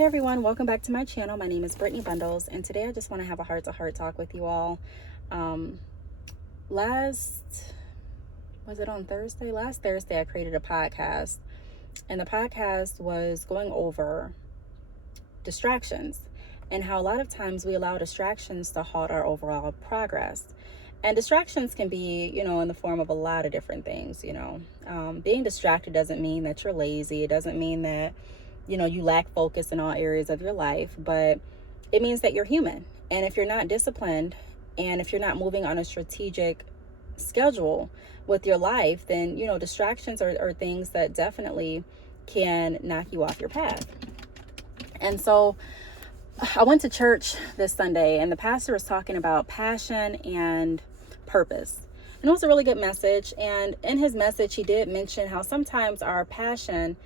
Hey everyone, welcome back to my channel. My name is Brittney Bundles, and today I just want to have a heart-to-heart talk with you all. Last Thursday I created a podcast, and the podcast was going over distractions and how a lot of times we allow distractions to halt our overall progress. And distractions can be, in the form of a lot of different things. Being distracted doesn't mean that you're lazy. It doesn't mean that you lack focus in all areas of your life, but it means that you're human. And if you're not disciplined, and if you're not moving on a strategic schedule with your life, then, distractions are things that definitely can knock you off your path. And so I went to church this Sunday, and the pastor was talking about passion and purpose. And it was a really good message. And in his message, he did mention how sometimes our passion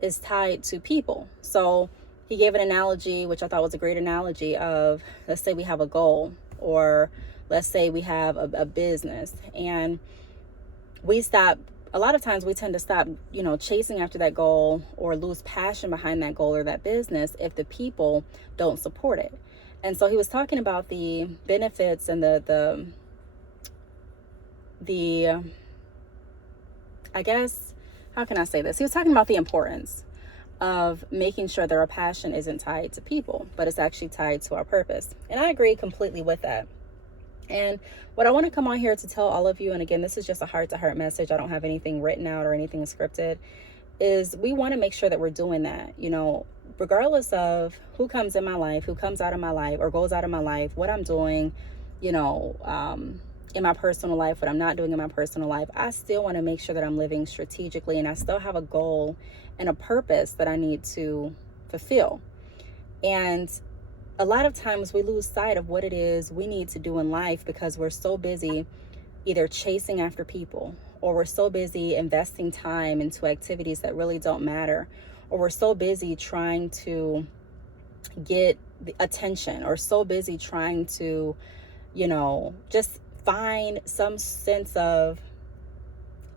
is tied to people. So he gave an analogy, which I thought was a great analogy, of, let's say we have a goal, or let's say we have a business, and a lot of times we tend to stop, chasing after that goal, or lose passion behind that goal or that business if the people don't support it. And so he was talking about the benefits and the I guess, how can I say this? He was talking about the importance of making sure that our passion isn't tied to people, but it's actually tied to our purpose. And I agree completely with that. And what I want to come on here to tell all of you, and again, this is just a heart-to-heart message, I don't have anything written out or anything scripted, is we want to make sure that we're doing that, regardless of who comes in my life, who comes out of my life or goes out of my life, what I'm doing, in my personal life, what I'm not doing in my personal life. I still want to make sure that I'm living strategically, and I still have a goal and a purpose that I need to fulfill. And a lot of times we lose sight of what it is we need to do in life because we're so busy either chasing after people, or we're so busy investing time into activities that really don't matter, or we're so busy trying to get the attention, or so busy trying to, just find some sense of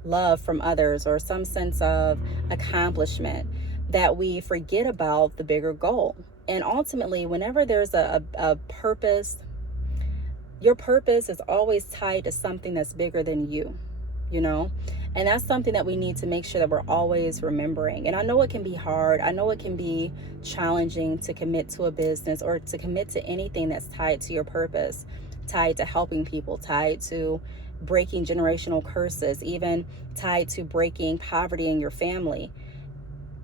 love from others or some sense of accomplishment, that we forget about the bigger goal. And ultimately, whenever there's a purpose, your purpose is always tied to something that's bigger than you, and that's something that we need to make sure that we're always remembering. And I know it can be hard. I know it can be challenging to commit to a business or to commit to anything that's tied to your purpose, tied to helping people, tied to breaking generational curses, even tied to breaking poverty in your family.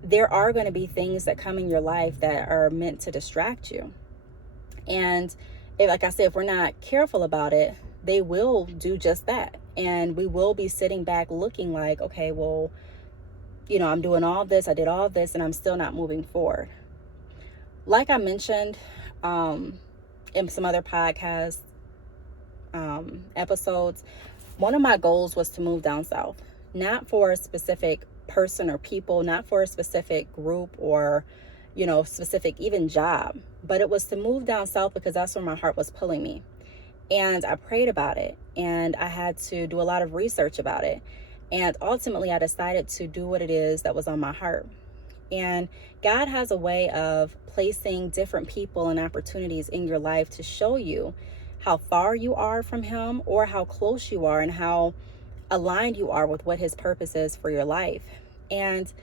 There are going to be things that come in your life that are meant to distract you. And like I said, if we're not careful about it, they will do just that. And we will be sitting back looking like, okay, well, I'm doing all this, I did all this, and I'm still not moving forward. Like I mentioned in some other podcasts, episodes, one of my goals was to move down south, not for a specific person or people, not for a specific group or specific even job, but it was to move down south because that's where my heart was pulling me. And I prayed about it, and I had to do a lot of research about it, and ultimately I decided to do what it is that was on my heart. And God has a way of placing different people and opportunities in your life to show you how far you are from Him, or how close you are, and how aligned you are with what His purpose is for your life. And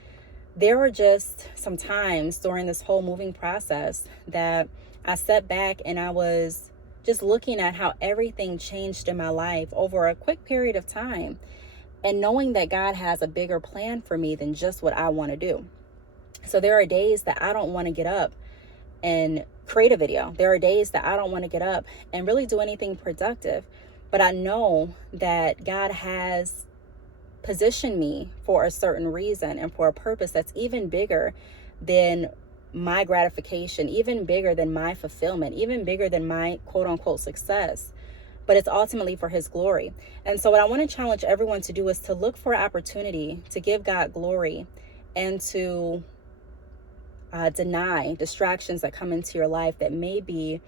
there were just some times during this whole moving process that I sat back and I was just looking at how everything changed in my life over a quick period of time, and knowing that God has a bigger plan for me than just what I want to do. So there are days that I don't want to get up and create a video. There are days that I don't want to get up and really do anything productive, but I know that God has positioned me for a certain reason and for a purpose that's even bigger than my gratification, even bigger than my fulfillment, even bigger than my quote unquote success, but it's ultimately for His glory. And so what I want to challenge everyone to do is to look for an opportunity to give God glory, and to deny distractions that come into your life that may be,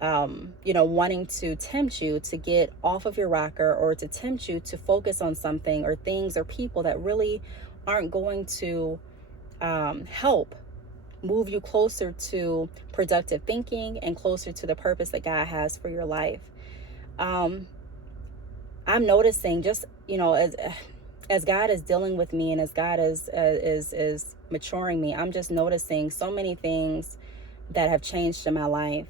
wanting to tempt you to get off of your rocker, or to tempt you to focus on something or things or people that really aren't going to help move you closer to productive thinking and closer to the purpose that God has for your life. I'm noticing, just, as God is dealing with me and as God is maturing me, I'm just noticing so many things that have changed in my life.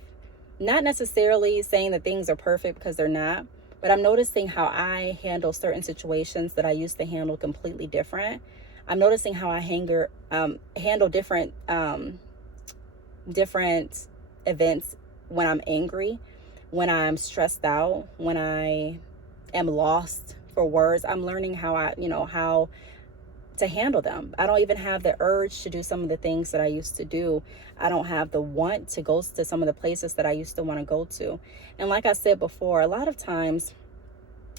Not necessarily saying that things are perfect, because they're not, but I'm noticing how I handle certain situations that I used to handle completely different. I'm noticing how I handle different events when I'm angry, when I'm stressed out, when I am lost for words. I'm learning how to handle them. I don't even have the urge to do some of the things that I used to do. I don't have the want to go to some of the places that I used to want to go to. And like I said before, a lot of times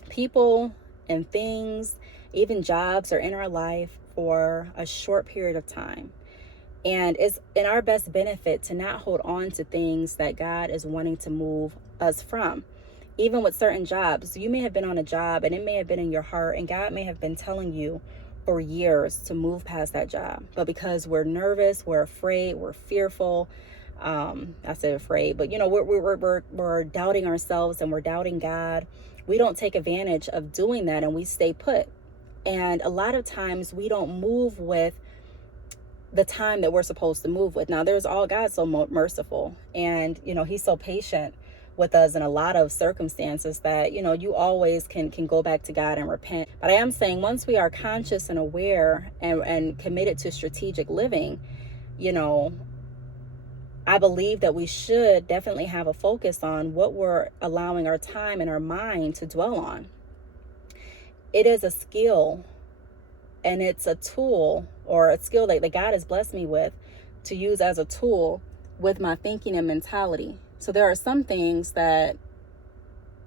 people and things, even jobs, are in our life for a short period of time. And it's in our best benefit to not hold on to things that God is wanting to move us from. Even with certain jobs, you may have been on a job and it may have been in your heart, and God may have been telling you for years to move past that job. But because we're nervous, we're afraid, we're fearful. I said afraid, but we're doubting ourselves and we're doubting God. We don't take advantage of doing that, and we stay put. And a lot of times we don't move with the time that we're supposed to move with. Now, God's so merciful, and he's so patient with us in a lot of circumstances that you always can go back to God and repent. But I am saying, once we are conscious and aware and committed to strategic living, I believe that we should definitely have a focus on what we're allowing our time and our mind to dwell on. It is a skill, and it's a tool, or a skill that God has blessed me with to use as a tool with my thinking and mentality. So there are some things that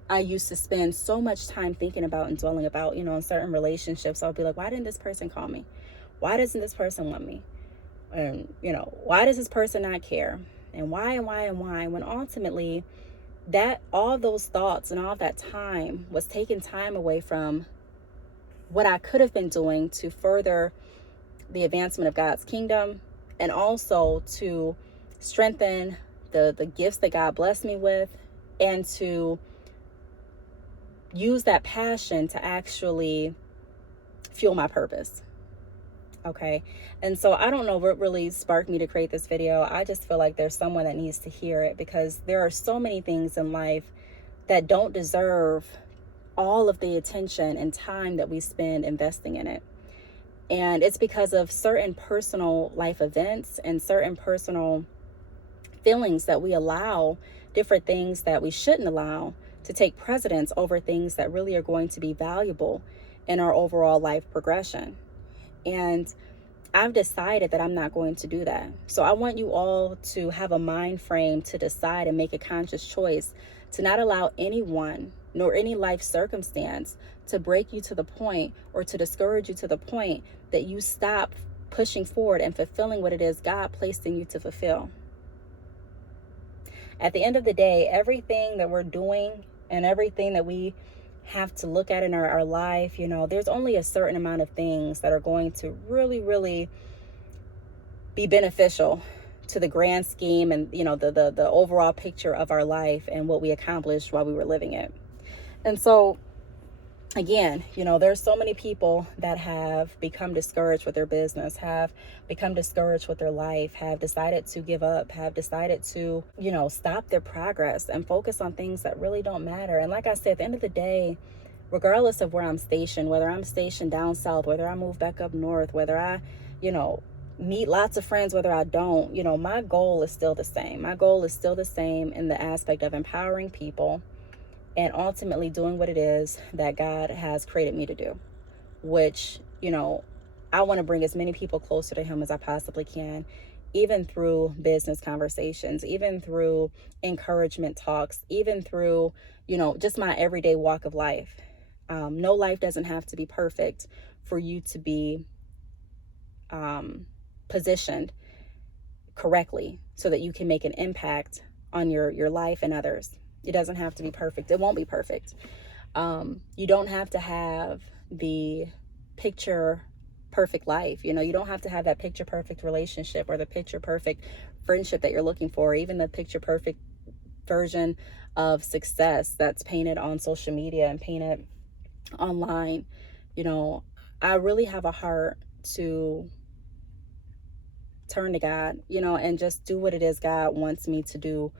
I used to spend so much time thinking about and dwelling about, in certain relationships. I'll be like, why didn't this person call me? Why doesn't this person want me? And, why does this person not care? And why? When ultimately all those thoughts and all that time was taking time away from what I could have been doing to further the advancement of God's kingdom, and also to strengthen the gifts that God blessed me with, and to use that passion to actually fuel my purpose. Okay. And so I don't know what really sparked me to create this video. I just feel like there's someone that needs to hear it, because there are so many things in life that don't deserve all of the attention and time that we spend investing in it. And it's because of certain personal life events and certain personal feelings that we allow different things that we shouldn't allow to take precedence over things that really are going to be valuable in our overall life progression. And I've decided that I'm not going to do that. So I want you all to have a mind frame to decide and make a conscious choice to not allow anyone nor any life circumstance to break you to the point, or to discourage you to the point that you stop pushing forward and fulfilling what it is God placed in you to fulfill. At the end of the day, everything that we're doing and everything that we have to look at in our life, there's only a certain amount of things that are going to really, really be beneficial to the grand scheme and, the overall picture of our life and what we accomplished while we were living it. And so, again, there's so many people that have become discouraged with their business, have become discouraged with their life, have decided to give up, have decided to, stop their progress and focus on things that really don't matter. And like I said, at the end of the day, regardless of where I'm stationed, whether I'm stationed down south, whether I move back up north, whether I, meet lots of friends, whether I don't, my goal is still the same. My goal is still the same in the aspect of empowering people and ultimately doing what it is that God has created me to do, which, I want to bring as many people closer to Him as I possibly can, even through business conversations, even through encouragement talks, even through, just my everyday walk of life. No life doesn't have to be perfect for you to be positioned correctly so that you can make an impact on your life and others. It doesn't have to be perfect. It won't be perfect. You don't have to have the picture perfect life. You know, you don't have to have that picture perfect relationship or the picture perfect friendship that you're looking for, or even the picture perfect version of success that's painted on social media and painted online. You know, I really have a heart to turn to God, you know, and just do what it is God wants me to do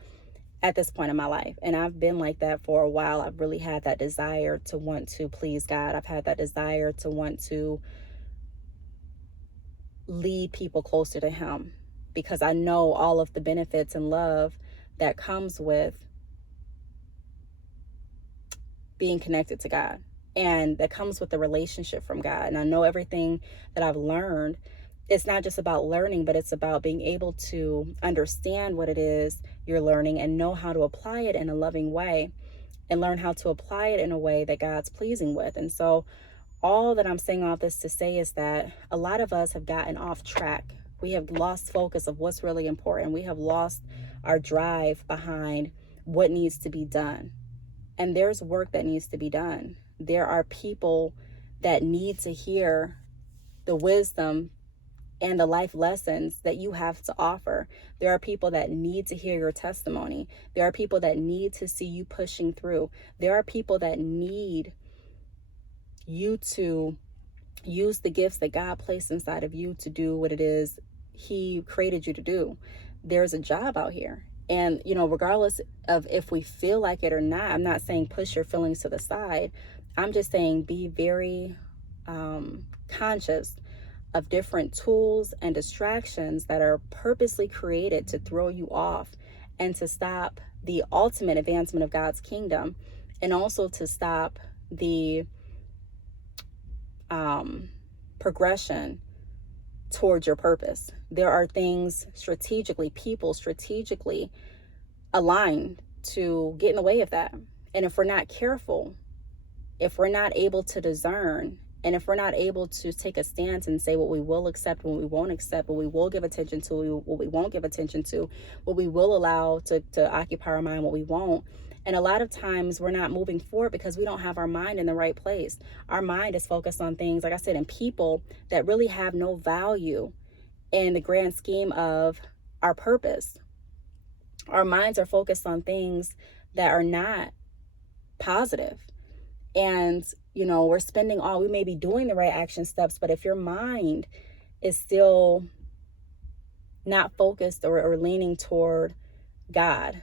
at this point in my life. And I've been like that for a while. I've really had that desire to want to please God. I've had that desire to want to lead people closer to Him, because I know all of the benefits and love that comes with being connected to God, and that comes with the relationship from God. And I know everything that I've learned, it's not just about learning, but it's about being able to understand what it is you're learning and know how to apply it in a loving way, and learn how to apply it in a way that God's pleasing with. And so all that I'm saying all this to say is that a lot of us have gotten off track. We have lost focus of what's really important. We have lost our drive behind what needs to be done. And there's work that needs to be done. There are people that need to hear the wisdom and the life lessons that you have to offer. There are people that need to hear your testimony. There are people that need to see you pushing through. There are people that need you to use the gifts that God placed inside of you to do what it is He created you to do. There's a job out here. And, you know, regardless of if we feel like it or not, I'm not saying push your feelings to the side. I'm just saying be very conscious of different tools and distractions that are purposely created to throw you off and to stop the ultimate advancement of God's kingdom, and also to stop the progression towards your purpose. There are things strategically, people strategically aligned to get in the way of that. And if we're not careful, if we're not able to discern, and if we're not able to take a stance and say what we will accept, what we won't accept, what we will give attention to, what we won't give attention to, what we will allow to occupy our mind, what we won't. And a lot of times we're not moving forward because we don't have our mind in the right place. Our mind is focused on things, like I said, and people that really have no value in the grand scheme of our purpose. Our minds are focused on things that are not positive. And, you know, we may be doing the right action steps, but if your mind is still not focused or leaning toward God,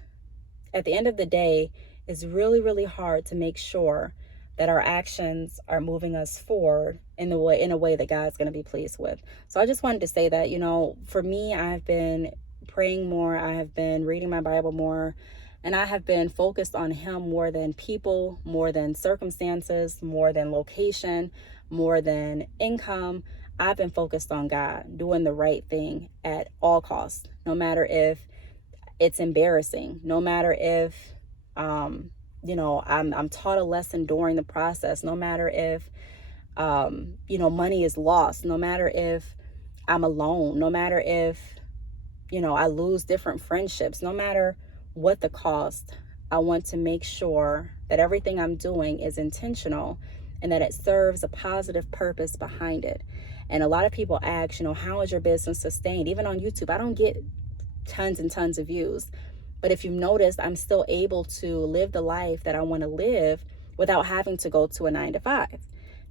at the end of the day, it's really, really hard to make sure that our actions are moving us forward in a way that God's going to be pleased with. So I just wanted to say that, you know, for me, I've been praying more. I have been reading my Bible more. And I have been focused on Him more than people, more than circumstances, more than location, more than income. I've been focused on God, doing the right thing at all costs, no matter if it's embarrassing, no matter if, you know, I'm taught a lesson during the process, no matter if, you know, money is lost, no matter if I'm alone, no matter if, you know, I lose different friendships, no matter what the cost. I want to make sure that everything I'm doing is intentional and that it serves a positive purpose behind it. And a lot of people ask, you know, how is your business sustained? Even on YouTube, I don't get tons and tons of views. But if you've noticed, I'm still able to live the life that I want to live without having to go to a 9-to-5.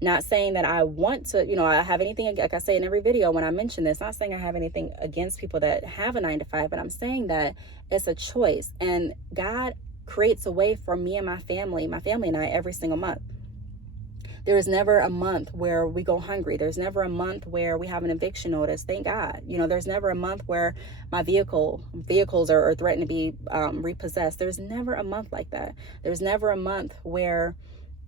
Not saying that I want to, you know, I have anything, like I say in every video when I mention this, not saying I have anything against people that have a 9-to-5, but I'm saying that it's a choice. And God creates a way for me and my family and I every single month. There is never a month where we go hungry. There's never a month where we have an eviction notice. Thank God. You know, there's never a month where my vehicles are threatened to be repossessed. There's never a month like that. There's never a month where,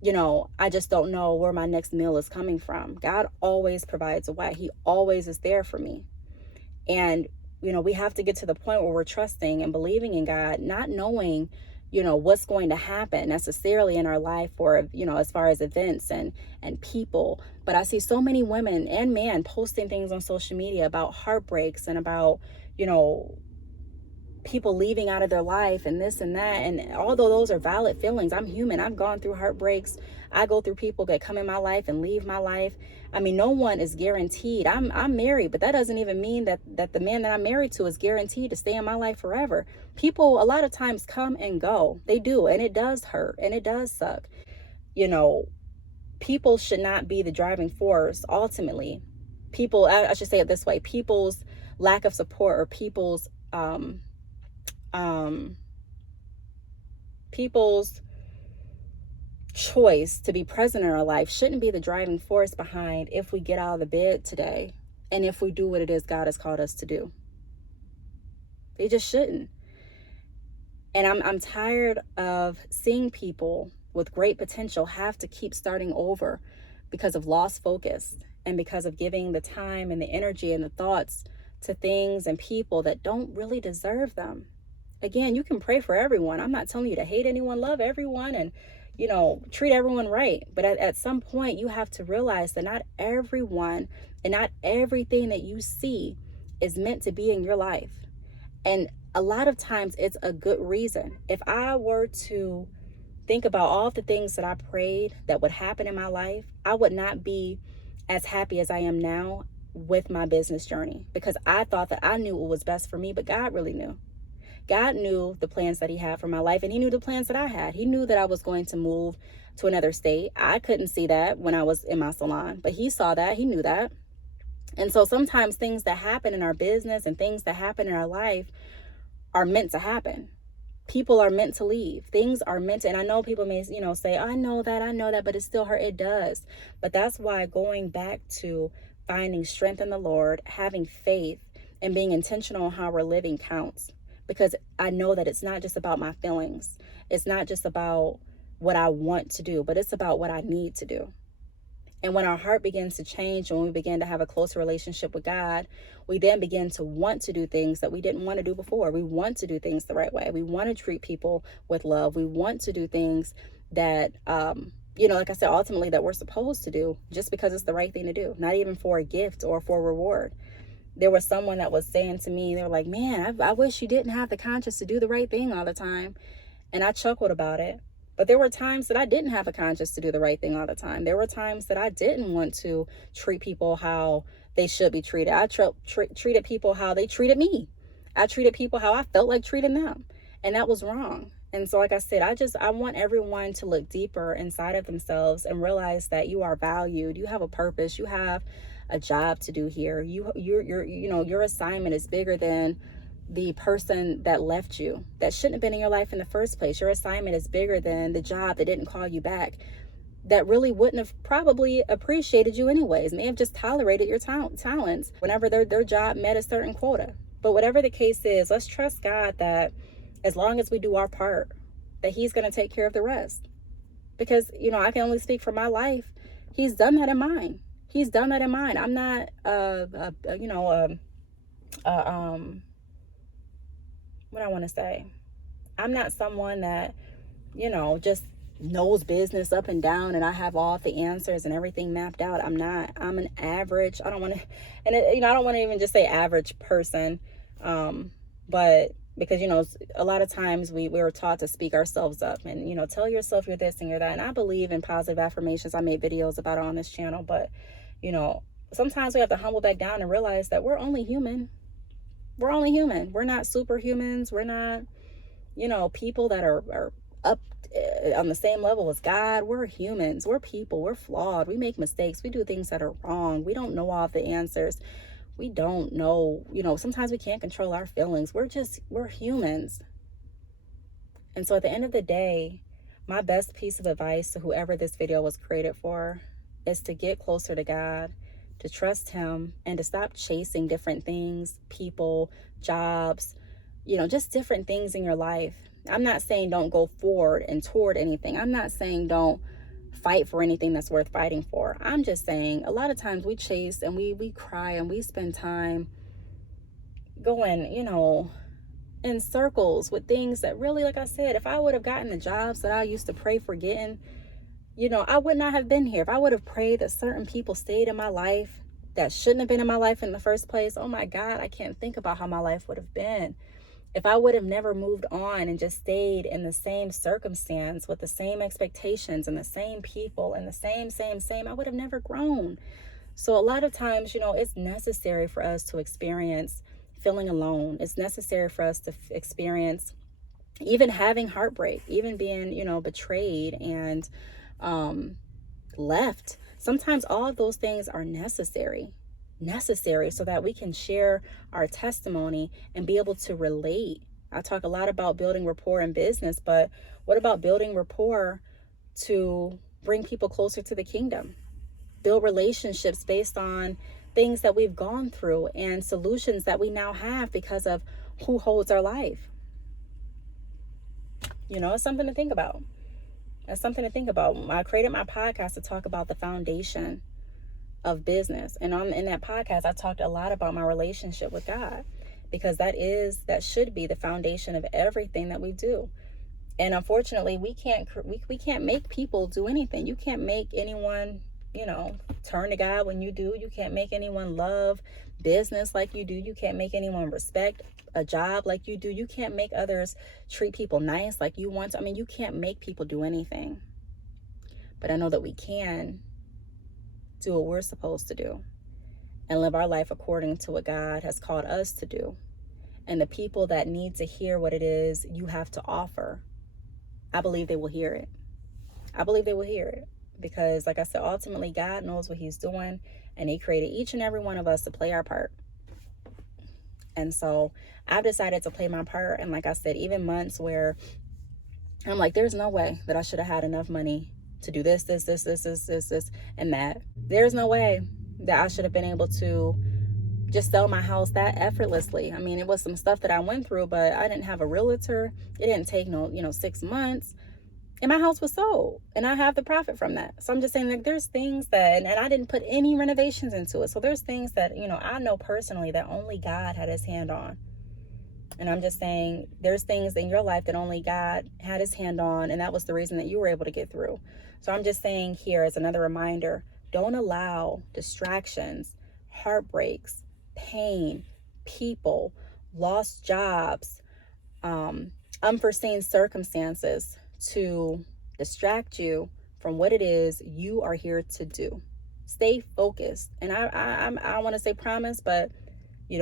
you know, I just don't know where my next meal is coming from. God always provides a way. He always is there for me. And, you know, we have to get to the point where we're trusting and believing in God, not knowing, you know, what's going to happen necessarily in our life, or, you know, as far as events and people. But I see so many women and men posting things on social media about heartbreaks and about, you know, people leaving out of their life and this and that. And although those are valid feelings, I'm human. I've gone through heartbreaks. I go through people that come in my life and leave my life. I mean, no one is guaranteed. I'm married, but that doesn't even mean that the man that I'm married to is guaranteed to stay in my life forever. People a lot of times come and go. They do, and it does hurt and it does suck. You know, people should not be the driving force ultimately. People, I should say it this way, people's lack of support or people's choice to be present in our life shouldn't be the driving force behind if we get out of the bed today and if we do what it is God has called us to do. They just shouldn't. And I'm tired of seeing people with great potential have to keep starting over because of lost focus and because of giving the time and the energy and the thoughts to things and people that don't really deserve them. Again, you can pray for everyone. I'm not telling you to hate anyone, love everyone, and, you know, treat everyone right. But at some point, you have to realize that not everyone and not everything that you see is meant to be in your life. And a lot of times it's a good reason. If I were to think about all of the things that I prayed that would happen in my life, I would not be as happy as I am now with my business journey, because I thought that I knew what was best for me, but God really knew. God knew the plans that he had for my life, and he knew the plans that I had. He knew that I was going to move to another state. I couldn't see that when I was in my salon, but he saw that. He knew that. And so sometimes things that happen in our business and things that happen in our life are meant to happen. People are meant to leave. Things are meant to, and I know people may, say, I know that, but it still hurt. It does. But that's why going back to finding strength in the Lord, having faith, and being intentional on how we're living counts. Because I know that it's not just about my feelings. It's not just about what I want to do, but it's about what I need to do. And when our heart begins to change, when we begin to have a closer relationship with God, we then begin to want to do things that we didn't want to do before. We want to do things the right way. We want to treat people with love. We want to do things that, like I said, ultimately that we're supposed to do just because it's the right thing to do, not even for a gift or for a reward. There was someone that was saying to me, they were like, man, I wish you didn't have the conscience to do the right thing all the time. And I chuckled about it. But there were times that I didn't have a conscience to do the right thing all the time. There were times that I didn't want to treat people how they should be treated. I treated people how they treated me. I treated people how I felt like treating them. And that was wrong. And so, like I said, I want everyone to look deeper inside of themselves and realize that you are valued. You have a purpose. You have a job to do here. Your assignment is bigger than the person that left you, that shouldn't have been in your life in the first place. Your assignment is bigger than the job that didn't call you back, that really wouldn't have probably appreciated you anyways, may have just tolerated your talents whenever their job met a certain quota. But whatever the case is, let's trust God that as long as we do our part, that he's going to take care of the rest. Because, I can only speak for my life. He's done that in mine. He's done that in mine. I'm not, what I want to say. I'm not someone that, just knows business up and down and I have all the answers and everything mapped out. I'm not. I'm an average. I don't want to, I don't want to even just say average person. But because, a lot of times we were taught to speak ourselves up and, tell yourself you're this and you're that. And I believe in positive affirmations. I made videos about it on this channel, but, sometimes we have to humble back down and realize that we're only human. We're only human. We're not superhumans. We're not, people that are up on the same level as God. We're humans. We're people. We're flawed. We make mistakes. We do things that are wrong. We don't know all of the answers. We don't know, sometimes we can't control our feelings. We're humans. And so at the end of the day, my best piece of advice to whoever this video was created for is to get closer to God, to trust him, and to stop chasing different things, people, jobs, just different things in your life. I'm not saying don't go forward and toward anything. I'm not saying don't fight for anything that's worth fighting for. I'm just saying a lot of times we chase and we cry and we spend time going, in circles with things that really, like I said, if I would have gotten the jobs that I used to pray for getting, I would not have been here. If I would have prayed that certain people stayed in my life that shouldn't have been in my life in the first place, oh my God, I can't think about how my life would have been. If I would have never moved on and just stayed in the same circumstance with the same expectations and the same people and the same, I would have never grown. So a lot of times, it's necessary for us to experience feeling alone. It's necessary for us to experience even having heartbreak, even being, betrayed and left. Sometimes all of those things are necessary so that we can share our testimony and be able to relate. I talk a lot about building rapport in business, but what about building rapport to bring people closer to the kingdom? Build relationships based on things that we've gone through and solutions that we now have because of who holds our life. It's something to think about. That's something to think about. I created my podcast to talk about the foundation of business. And in that podcast, I talked a lot about my relationship with God, because that should be the foundation of everything that we do. And unfortunately, we can't make people do anything. You can't make anyone, turn to God when you do. You can't make anyone love business like you do. You can't make anyone respect a job like you do. You can't make others treat people nice like you want to. You can't make people do anything. But I know that we can do what we're supposed to do and live our life according to what God has called us to do. And the people that need to hear what it is you have to offer, I believe they will hear it. Because, like I said, ultimately God knows what he's doing, and he created each and every one of us to play our part. And so I've decided to play my part. And like I said, even months where I'm like, there's no way that I should have had enough money to do this, and that. There's no way that I should have been able to just sell my house that effortlessly. It was some stuff that I went through, but I didn't have a realtor. It didn't take 6 months. And my house was sold, and I have the profit from that. So I'm just saying, there's things that, and I didn't put any renovations into it. So there's things that, I know personally that only God had his hand on. And I'm just saying, there's things in your life that only God had his hand on, and that was the reason that you were able to get through. So I'm just saying here as another reminder, don't allow distractions, heartbreaks, pain, people, lost jobs, unforeseen circumstances to distract you from what it is you are here to do. Stay focused. And I don't want to say promise, but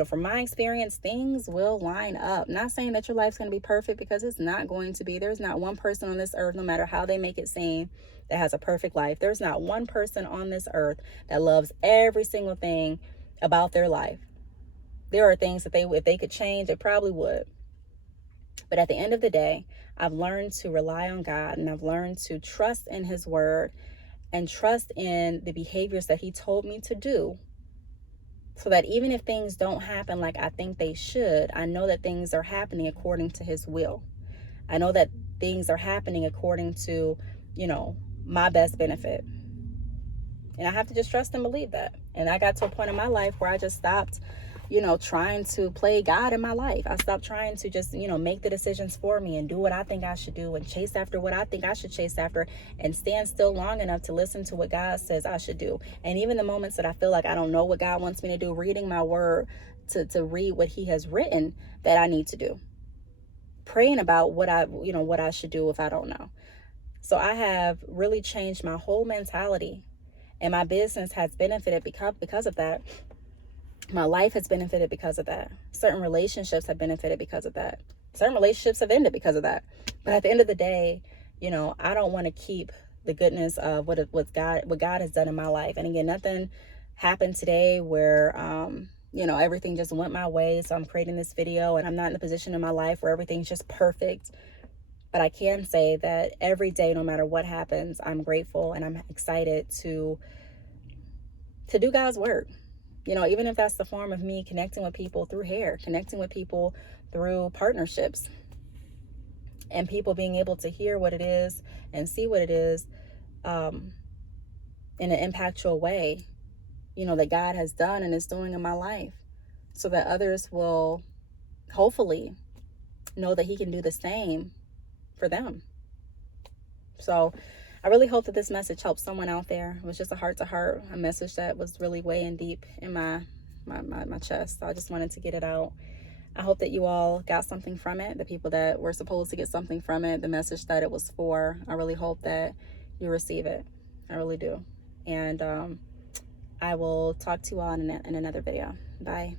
from my experience, things will line up. Not saying that your life's going to be perfect, because it's not going to be. There's not one person on this earth, no matter how they make it seem, that has a perfect life. There's not one person on this earth that loves every single thing about their life. There are things that if they could change, they probably would. But at the end of the day, I've learned to rely on God, and I've learned to trust in his word and trust in the behaviors that he told me to do, so that even if things don't happen like I think they should, I know that things are happening according to his will. I know that things are happening according to, my best benefit. And I have to just trust and believe that. And I got to a point in my life where I just stopped, trying to play God in my life. I stopped trying to just, make the decisions for me and do what I think I should do and chase after what I think I should chase after, and stand still long enough to listen to what God says I should do. And even the moments that I feel like I don't know what God wants me to do, reading my word to read what he has written that I need to do. Praying about what I should do if I don't know. So I have really changed my whole mentality, and my business has benefited because of that. My life has benefited because of that. Certain relationships have benefited because of that. Certain relationships have ended because of that. But at the end of the day, I don't want to keep the goodness of what God has done in my life. And again, nothing happened today where, everything just went my way. So I'm creating this video, and I'm not in the position in my life where everything's just perfect. But I can say that every day, no matter what happens, I'm grateful and I'm excited to do God's work. Even if that's the form of me connecting with people through hair, connecting with people through partnerships, and people being able to hear what it is and see what it is in an impactful way, that God has done and is doing in my life, so that others will hopefully know that he can do the same for them. So I really hope that this message helps someone out there. It was just a heart-to-heart, a message that was really weighing deep in my chest. So I just wanted to get it out. I hope that you all got something from it. The people that were supposed to get something from it, the message that it was for, I really hope that you receive it. I really do. And I will talk to you all in another video. Bye.